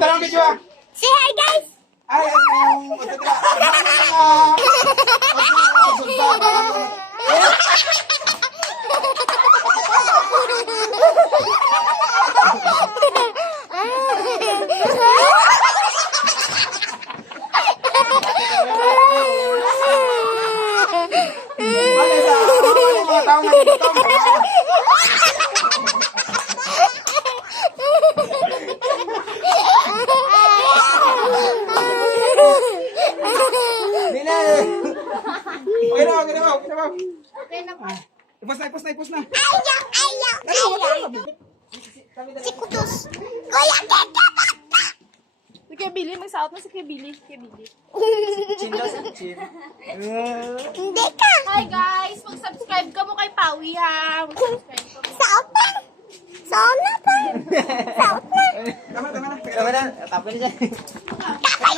Tanong video ah. Say hi guys! Ay, Ipos na. Ayaw! Si Kutos! Kuya, teka! Si Kuya Billy, mag-shout na si Kuya Billy. Chin daw sa chin. Hindi ka! Hi guys! Mag-subscribe ka mo kay Pawi ha! Mag-subscribe ka mo. Saot na! Saot na pa! Saot na! Tama na. Tama na, tapos na siya. Tapa